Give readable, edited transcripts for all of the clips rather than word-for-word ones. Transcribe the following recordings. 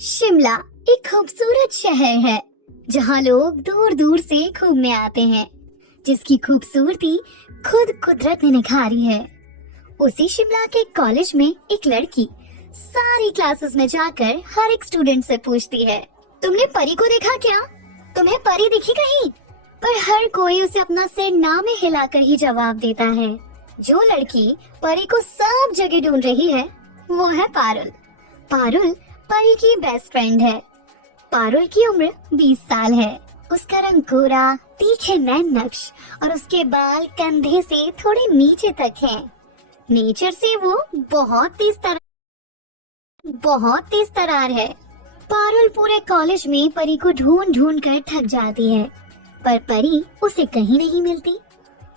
शिमला एक खूबसूरत शहर है जहाँ लोग दूर दूर से घूमने आते हैं, जिसकी खूबसूरती खुद कुदरत ने निखारी है। उसी शिमला के कॉलेज में एक लड़की सारी क्लासेस में जाकर हर एक स्टूडेंट से पूछती है, तुमने परी को देखा क्या? तुम्हें परी दिखी कहीं? पर हर कोई उसे अपना सिर ना में हिलाकर ही जवाब देता है। जो लड़की परी को सब जगह ढूंढ रही है वो है पारुल। पारुल परी की बेस्ट फ्रेंड है। पारुल की उम्र 20 साल है। उसका रंग गोरा, तीखे नैन नक्श और उसके बाल कंधे से थोड़े नीचे तक हैं। नेचर से वो बहुत तेज तरार है। पारुल पूरे कॉलेज में परी को ढूंढ ढूंढ कर थक जाती है, पर परी उसे कहीं नहीं मिलती।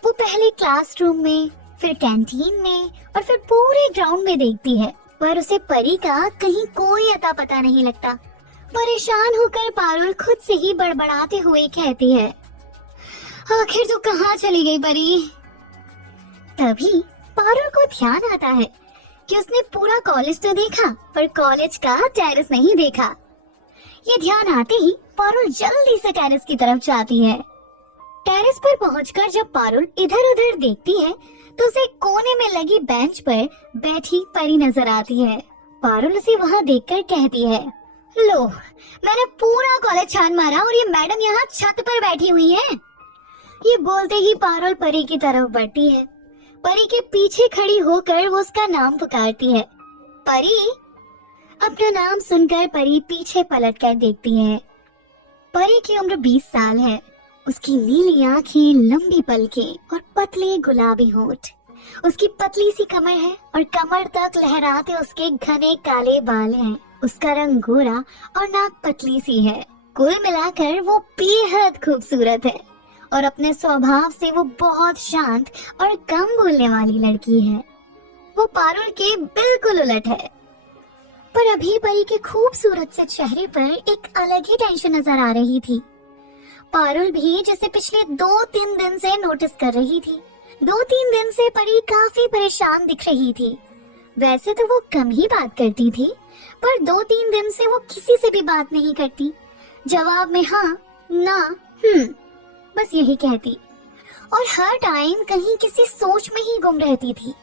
वो पहले क्लासरूम में, फिर कैंटीन में और फिर पूरे ग्राउंड में देखती है, पर उसे परी का कहीं कोई अता पता नहीं लगता। परेशान होकर पारुल खुद से ही बड़बड़ाते हुए कहती है, आखिर तू कहाँ चली गई परी? तभी पारुल को ध्यान आता है कि उसने पूरा कॉलेज तो देखा, पर कॉलेज का टेरेस नहीं देखा। ये ध्यान आते ही पारुल जल्दी से टेरेस की तरफ जाती है। टेरेस पर पहुंचकर जब पारुल इधर उधर देखती है तो उसे कोने में लगी बेंच पर बैठी परी नजर आती है। पारुल उसे वहां देखकर कहती है, लो, मैंने पूरा कॉलेज छान मारा और ये मैडम यहाँ छत पर बैठी हुई है। ये बोलते ही पारुल परी की तरफ बढ़ती है। परी के पीछे खड़ी होकर वो उसका नाम पुकारती है, परी। अपना नाम सुनकर परी पीछे पलट कर देखती है। परी की उम्र 20 साल है। उसकी नीली आंखें, लंबी पलकें और पतले गुलाबी होंठ। उसकी पतली सी कमर है और कमर तक लहराते उसके घने काले बाल हैं। उसका रंग गोरा और नाक पतली सी है। कुल मिलाकर वो बेहद खूबसूरत है और अपने स्वभाव से वो बहुत शांत और कम बोलने वाली लड़की है। वो पारुल के बिल्कुल उलट है। पर अभी परी के खूबसूरत से चेहरे पर एक अलग ही टेंशन नजर आ रही थी। पारुल भी जैसे पिछले 2-3 दिन से नोटिस कर रही थी। 2-3 दिन से परी काफी परेशान दिख रही थी। वैसे तो वो कम ही बात करती थी, पर 2-3 दिन से वो किसी से भी बात नहीं करती। जवाब में हाँ, ना, बस यही कहती और हर टाइम कहीं किसी सोच में ही गुम रहती थी।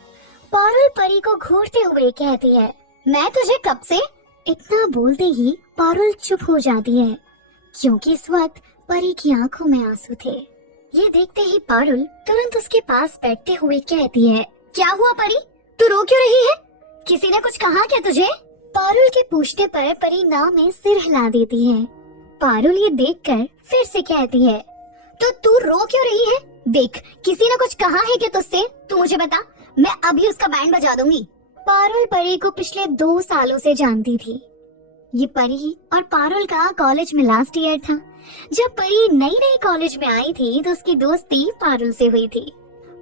पारुल परी को घूरते हुए कहती है, मैं तुझे कब से? इतना बोलते ही पारुल चुप हो जाती है, क्योंकि इस वक्त परी की आंखों में आंसू थे। ये देखते ही पारुल तुरंत उसके पास बैठते हुए कहती है, क्या हुआ परी? तू रो क्यों रही है? किसी ने कुछ कहा क्या तुझे? पारुल के पूछने पर परी ना में सिर हिला देती है। पारुल ये देखकर फिर से कहती है, तो तू रो क्यों रही है? देख, किसी ने कुछ कहा है क्या तुझसे? तू मुझे बता, मैं अभी उसका बैंड बजा दूंगी। पारुल परी को पिछले 2 सालों से जानती थी। ये परी और पारुल का कॉलेज में लास्ट ईयर था। जब परी नई नई कॉलेज में आई थी तो उसकी दोस्ती पारुल से हुई थी।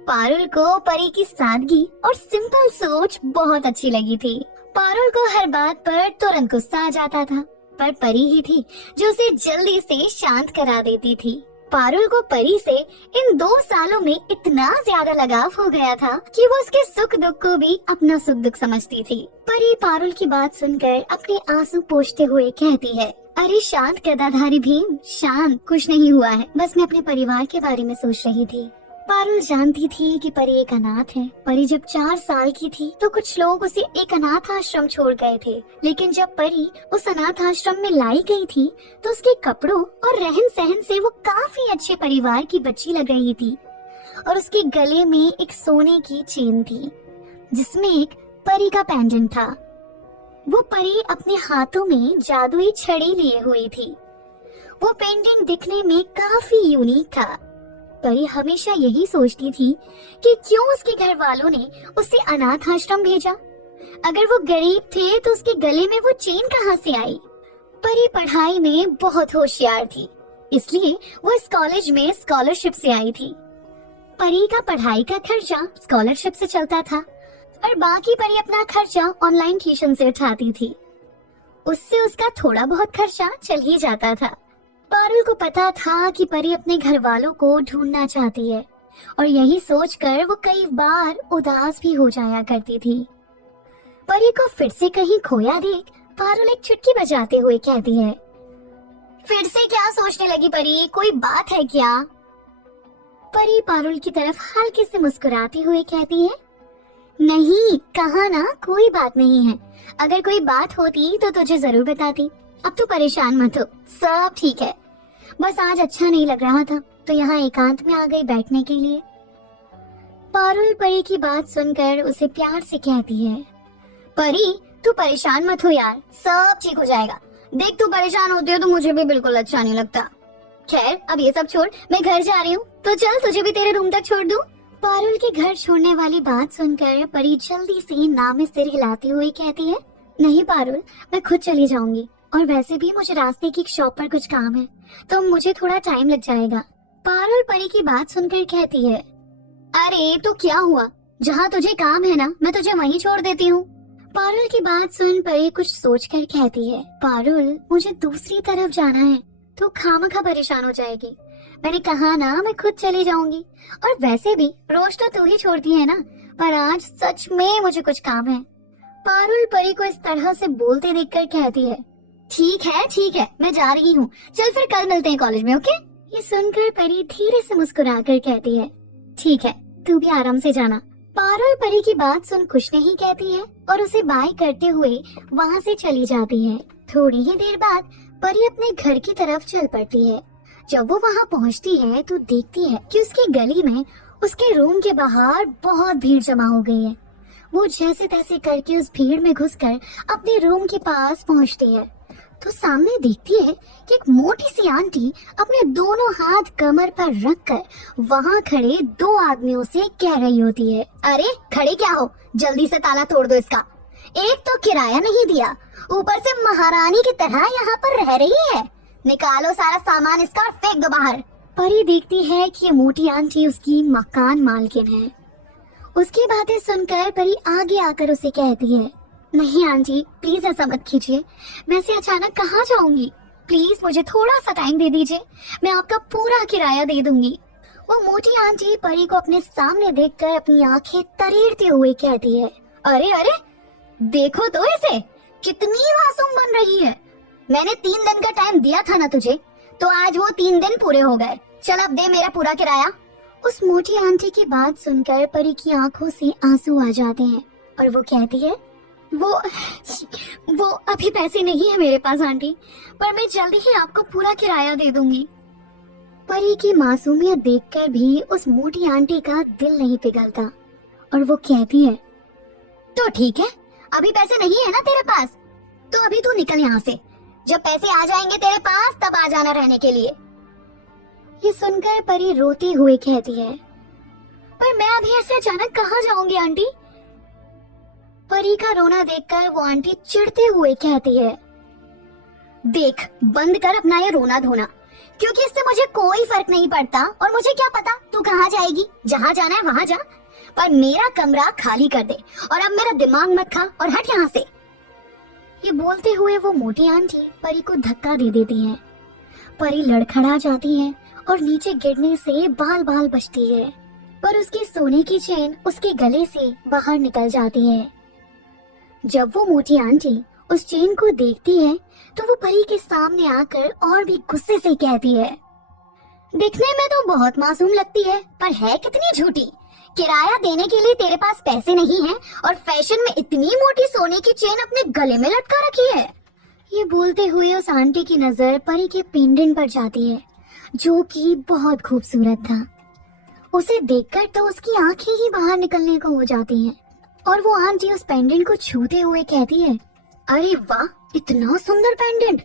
पारुल को परी की सादगी और सिंपल सोच बहुत अच्छी लगी थी। पारुल को हर बात पर तुरंत गुस्सा आ जाता था, पर परी ही थी जो उसे जल्दी से शांत करा देती थी। पारुल को परी से इन 2 सालों में इतना ज्यादा लगाव हो गया था कि वो उसके सुख दुख को भी अपना सुख दुख समझती थी। परी पारुल की बात सुनकर अपने आंसू पोंछते हुए कहती है, अरे शांत गदाधारी भीम, शांत, कुछ नहीं हुआ है, बस मैं अपने परिवार के बारे में सोच रही थी। पारुल जानती थी कि परी एक अनाथ है। परी जब 4 साल की थी तो कुछ लोग उसे एक अनाथ आश्रम छोड़ गए थे, लेकिन जब परी उस अनाथ आश्रम में लाई गई थी तो उसके कपड़ों और रहन सहन से वो काफी अच्छे परिवार की बच्ची लग रही थी। और उसके गले में एक सोने की चेन थी जिसमें एक परी का पेंडेंट था। वो परी अपने हाथों में जादुई छड़ी लिए हुई थी। वो पेंडेंट दिखने में काफी यूनिक था। परी हमेशा यही सोचती थी कि क्यों उसके घर वालों ने उसे अनाथ आश्रम भेजा। अगर वो गरीब थे तो उसके गले में वो चेन कहाँ से आई? परी पढ़ाई में बहुत होशियार थी, इसलिए वो इस कॉलेज में स्कॉलरशिप से आई थी। परी का पढ़ाई का खर्चा स्कॉलरशिप से चलता था और बाकी परी अपना खर्चा ऑनलाइन ट्यूशन से उठाती थी। उससे उसका थोड़ा बहुत खर्चा चल ही जाता था। पारुल को पता था कि परी अपने घर वालों को ढूंढना चाहती है और यही सोचकर वो कई बार उदास भी हो जाया करती थी। परी को फिर से कहीं खोया देख पारुल एक चुटकी बजाते हुए कहती है। फिर से क्या सोचने लगी परी, कोई बात है क्या? परी पारुल की तरफ हल्के से मुस्कुराती हुए कहती है, नहीं, कहा ना कोई बात नहीं है। अगर कोई बात होती तो तुझे जरूर बताती। अब तू परेशान मत हो, सब ठीक है। बस आज अच्छा नहीं लग रहा था तो यहाँ एकांत में आ गई बैठने के लिए। पारुल परी की बात सुनकर उसे प्यार से कहती है, परी तू परेशान मत हो यार, सब ठीक हो जाएगा। देख तू परेशान होती है तो मुझे भी बिल्कुल अच्छा नहीं लगता। खैर अब ये सब छोड़, मैं घर जा रही हूँ, तो चल तुझे भी तेरे रूम तक छोड़ दूँ। पारुल के घर छोड़ने वाली बात सुनकर परी जल्दी से ना में सिर हिलाती हुई कहती है, नहीं पारुल, मैं खुद चली जाऊंगी, और वैसे भी मुझे रास्ते की शॉप पर कुछ काम है तो मुझे थोड़ा टाइम लग जाएगा। पारुल परी की बात सुनकर कहती है, अरे तो क्या हुआ, जहाँ तुझे काम है ना मैं तुझे वहीं छोड़ देती हूँ। पारुल की बात सुन परी कुछ सोचकर कहती है, पारुल मुझे दूसरी तरफ जाना है, तो खामखा परेशान हो जाएगी। मैंने कहा ना मैं खुद चली जाऊंगी, और वैसे भी रोज तो तू ही छोड़ती है ना, पर आज सच में मुझे कुछ काम है। पारुल परी को इस तरह से बोलते देखकर कहती है, ठीक है, मैं जा रही हूँ, चल फिर कल मिलते हैं कॉलेज में, ओके? ये सुनकर परी धीरे से मुस्कुराकर कहती है, ठीक है, तू भी आराम से जाना। पारुल परी की बात सुन कुछ नहीं कहती है और उसे बाय करते हुए वहाँ से चली जाती है। थोड़ी ही देर बाद परी अपने घर की तरफ चल पड़ती है। जब वो वहाँ पहुँचती है तो देखती है कि उसकी गली में उसके रूम के बाहर बहुत भीड़ जमा हो गई है। वो जैसे तैसे करके उस भीड़ में घुसकर अपने रूम के पास पहुँचती है तो सामने देखती है कि एक मोटी सी आंटी अपने दोनों हाथ कमर पर रखकर वहाँ खड़े दो आदमियों से कह रही होती है, अरे खड़े क्या हो, जल्दी से ताला तोड़ दो इसका। एक तो किराया नहीं दिया, ऊपर से महारानी की तरह यहाँ पर रह रही है। निकालो सारा सामान इसका और फेंक दो बाहर। परी देखती है कि ये मोटी आंटी उसकी मकान मालकिन है। उसकी बातें सुनकर परी आगे आकर उसे कहती है, नहीं आंटी प्लीज ऐसा मत कीजिए, मैं ऐसे अचानक कहाँ जाऊंगी, प्लीज मुझे थोड़ा सा टाइम दे दीजिए, मैं आपका पूरा किराया दे दूंगी। वो मोटी आंटी परी को अपने सामने देखकर अपनी आंखें तरेड़ते हुए कहती है, अरे अरे देखो तो इसे, कितनी मासूम बन रही है। मैंने 3 दिन का टाइम दिया था ना तुझे, तो आज वो 3 दिन पूरे हो गए, चल अब दे मेरा पूरा किराया। उस मोटी आंटी की बात सुनकर परी की आंखों से आंसू आ जाते हैं और वो कहती है, वो अभी पैसे नहीं है मेरे पास आंटी, पर मैं जल्दी ही आपको पूरा किराया दे दूंगी। परी की मासूमियत देखकर भी उस मोटी आंटी का दिल नहीं पिघलता और वो कहती है, तो ठीक है, अभी पैसे नहीं है ना तेरे पास, तो अभी तू निकल यहाँ से, जब पैसे आ जाएंगे तेरे पास तब आ जाना रहने के लिए। ये सुनकर परी रोते हुए कहती है, पर मैं अभी ऐसे अचानक कहाँ जाऊंगी आंटी। परी का रोना देखकर वो आंटी चिढ़ते हुए कहती है, देख बंद कर अपना ये रोना धोना, क्योंकि इससे मुझे कोई फर्क नहीं पड़ता और मुझे क्या पता तू कहाँ जाएगी, जहाँ जाना है वहाँ जा, पर मेरा कमरा खाली कर दे और अब मेरा दिमाग मत खा और हट यहाँ से। ये बोलते हुए वो मोटी आंटी परी को धक्का दे देती है। परी लड़खड़ा जाती है और नीचे गिरने से बाल बाल बचती है, पर उसकी सोने की चेन उसके गले से बाहर निकल जाती है। जब वो मोटी आंटी उस चेन को देखती है तो वो परी के सामने आकर और भी गुस्से से कहती है, दिखने में तो बहुत मासूम लगती है पर है कितनी झूठी। किराया देने के लिए तेरे पास पैसे नहीं है और फैशन में इतनी मोटी सोने की चेन अपने गले में लटका रखी है। ये बोलते हुए उस आंटी की नजर परी के पेंडेंट पर जाती है जो कि बहुत खूबसूरत था। उसे देखकर तो उसकी आंखें ही बाहर निकलने को हो जाती हैं और वो आंटी उस पेंडेंट को छूते हुए कहती है, अरे वाह, इतना सुंदर पेंडेंट,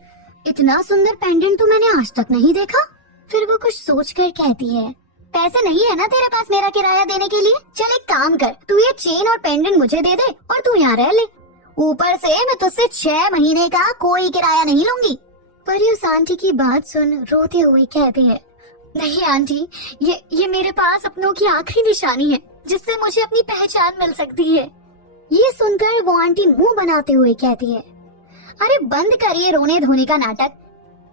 इतना सुंदर पेंडेंट तो मैंने आज तक नहीं देखा। फिर वो कुछ सोचकर कहती है, पैसे नहीं है ना तेरे पास मेरा किराया देने के लिए, चल एक काम कर, तू ये चेन और पेंडेंट मुझे दे दे और तू यहाँ रह ले, ऊपर से मैं तुझसे 6 महीने का कोई किराया नहीं लूंगी। परी उस आंटी की बात सुन रोते हुए कहती है, नहीं आंटी, ये मेरे पास अपनों की आखिरी निशानी है जिससे मुझे अपनी पहचान मिल सकती है। ये सुनकर वो आंटी मुंह बनाते हुए कहती है, अरे बंद करिए रोने धोने का नाटक,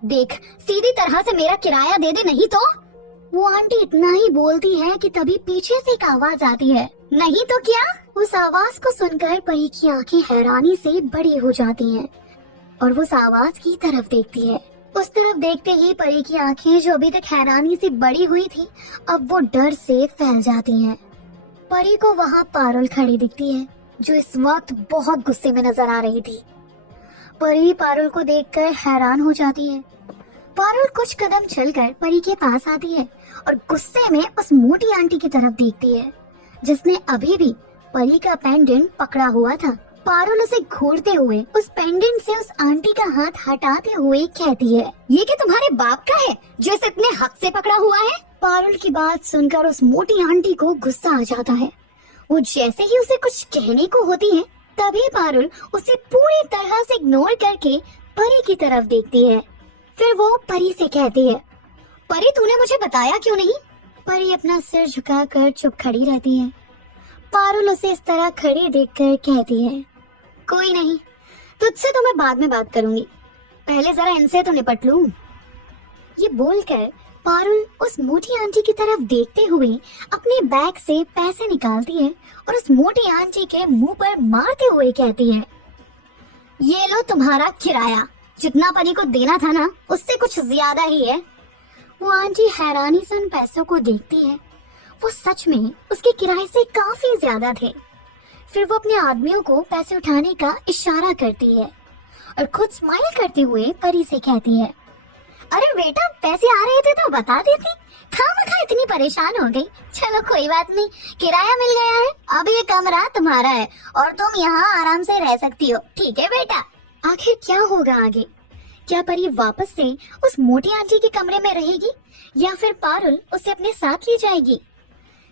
देख सीधी तरह से मेरा किराया दे दे नहीं तो। वो आंटी इतना ही बोलती है कि तभी पीछे से एक आवाज आती है, नहीं तो क्या। उस आवाज को सुनकर परी की आंखें हैरानी से बड़ी हो जाती हैं। और वो उस आवाज की तरफ देखती है। उस तरफ देखते ही परी की आंखें जो अभी तक हैरानी से बड़ी हुई थी, अब वो डर से फैल जाती हैं। परी को वहाँ पारुल खड़ी दिखती है, जो इस वक्त बहुत गुस्से में नजर आ रही थी। परी पारुल को देखकर हैरान हो जाती है। पारुल कुछ कदम चलकर परी के पास आती है और गुस्से में उस मोटी आंटी की तरफ देखती है, जिसने अभी भी परी का पेंडेंट पकड़ा हुआ था। पारुल उसे घूरते हुए उस पेंडेंट से उस आंटी का हाथ हटाते हुए कहती है, ये क्या तुम्हारे बाप का है जो इसे इतने हक से पकड़ा हुआ है? पारुल की बात सुनकर उस मोटी आंटी को गुस्सा आ जाता है। वो जैसे ही उसे कुछ कहने को होती है, तभी पारुल उसे पूरी तरह से इग्नोर करके परी की तरफ देखती है। फिर वो परी से कहती है, परी तूने मुझे बताया क्यों नहीं? परी अपना सिर झुकाकर चुप खड़ी रहती है। पारुल उसे इस तरह खड़ी देखकर कहती है, कोई नहीं, तुझसे तो मैं बाद में बात करूंगी, पहले जरा इनसे तो निपट लूं। ये बोलकर पारुल उस मोटी आंटी की तरफ देखते हुए अपने बैग से पैसे निकालती है और उस मोटी आंटी के मुंह पर मारते हुए कहती है, ये लो तुम्हारा किराया, जितना परी को देना था ना उससे कुछ ज्यादा ही है। वो आंटी हैरानी से उन पैसों को देखती है। वो सच में उसके किराए से काफी ज्यादा थे। फिर वो अपने आदमियों को पैसे उठाने का इशारा करती है और खुद स्माइल करते हुए परी से कहती है, अरे बेटा पैसे आ रहे थे तो बता देती, खामखा इतनी परेशान हो गई। चलो कोई बात नहीं, किराया मिल गया है, अब ये कमरा तुम्हारा है और तुम यहाँ आराम से रह सकती हो, ठीक है बेटा। आखिर क्या होगा आगे? क्या परी वापस से उस मोटी आंटी के कमरे में रहेगी या फिर पारुल उसे अपने साथ ले जाएगी?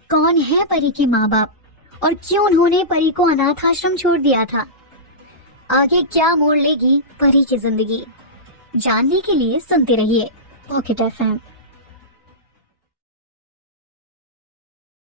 कौन है परी के माँ बाप और क्यों उन्होंने परी को अनाथ आश्रम छोड़ दिया था? आगे क्या मोड़ लेगी परी की जिंदगी? जानने के लिए सुनते रहिए पॉकेट एफएम।